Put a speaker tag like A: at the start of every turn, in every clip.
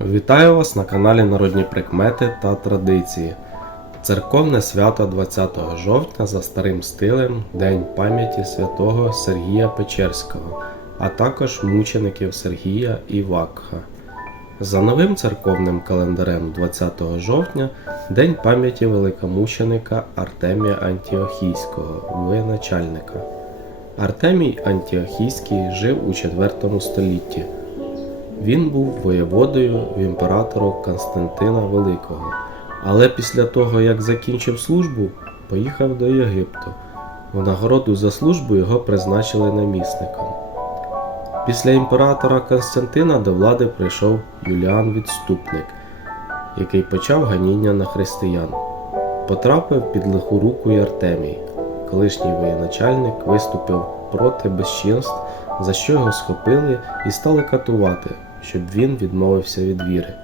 A: Вітаю вас на каналі Народні Прикмети та Традиції. Церковне свято 20 жовтня за старим стилем День пам'яті святого Сергія Печерського, а також мучеників Сергія і Вакха. За новим церковним календарем 20 жовтня День пам'яті великомученика Артемія Антіохійського, воєначальника. Артемій Антіохійський жив у 4 столітті. Він був воєводою в імператору Константина Великого, але після того, як закінчив службу, поїхав до Єгипту. В нагороду за службу його призначили намісником. Після імператора Константина до влади прийшов Юліан Відступник, який почав ганіння на християн. Потрапив під лиху руку й Артемій. Колишній воєначальник виступив проти безчинств, за що його схопили і стали катувати, щоб він відмовився від віри.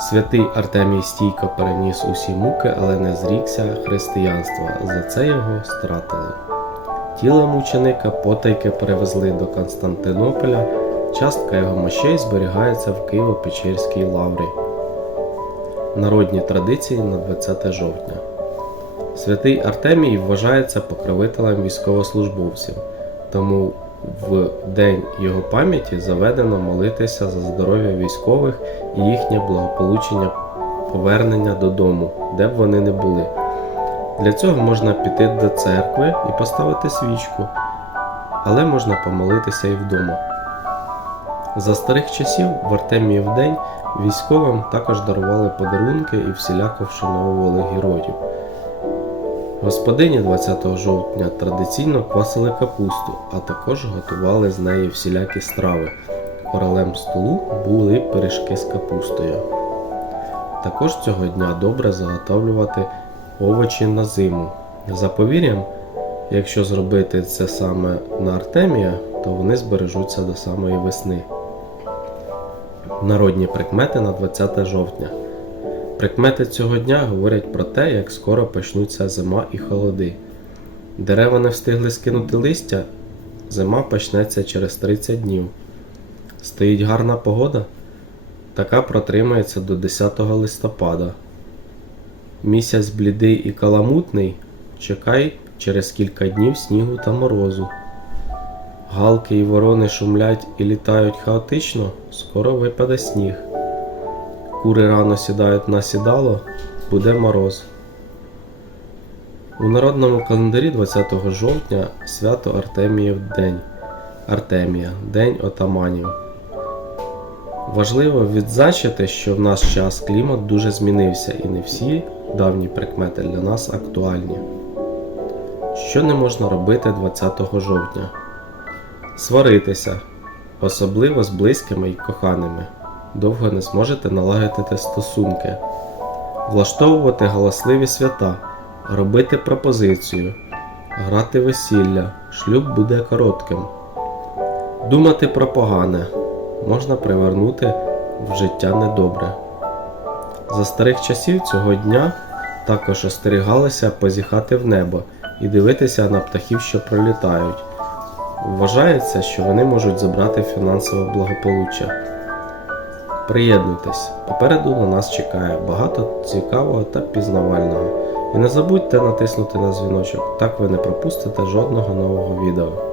A: Святий Артемій стійко переніс усі муки, але не зрікся християнства. За це його стратили. Тіло мученика потайки перевезли до Константинополя. Частка його мощей зберігається в Києво-Печерській лаврі. Народні традиції на 20 жовтня. Святий Артемій вважається покровителем військовослужбовців, тому в день його пам'яті заведено молитися за здоров'я військових і їхнє благополучення повернення додому, де б вони не були. Для цього можна піти до церкви і поставити свічку, але можна помолитися і вдома. За старих часів в Артеміїв день військовим також дарували подарунки і всіляко вшановували героїв. Господині 20 жовтня традиційно квасили капусту, а також готували з неї всілякі страви. Королем столу були пиріжки з капустою. Також цього дня добре заготовлювати овочі на зиму. За повір'ям, якщо зробити це саме на Артемія, то вони збережуться до самої весни. Народні прикмети на 20 жовтня. Прикмети цього дня говорять про те, як скоро почнуться зима і холоди. Дерева не встигли скинути листя, зима почнеться через 30 днів. Стоїть гарна погода, така протримається до 10 листопада. Місяць блідий і каламутний, чекай через кілька днів снігу та морозу. Галки і ворони шумлять і літають хаотично, скоро випаде сніг. Кури рано сідають на сідало, буде мороз. У народному календарі 20 жовтня свято Артеміїв День. Артемія День отаманів. Важливо відзначити, що в наш час клімат дуже змінився і не всі давні прикмети для нас актуальні. Що не можна робити 20 жовтня? Сваритися, особливо з близькими й коханими довго не зможете налагодити стосунки, влаштовувати галасливі свята, робити пропозицію, грати весілля, шлюб буде коротким. Думати про погане можна привернути в життя недобре. За старих часів цього дня також остерігалися позіхати в небо і дивитися на птахів, що пролітають. Вважається, що вони можуть забрати фінансове благополуччя. Приєднуйтесь, попереду на нас чекає багато цікавого та пізнавального. І не забудьте натиснути на дзвіночок, так ви не пропустите жодного нового відео.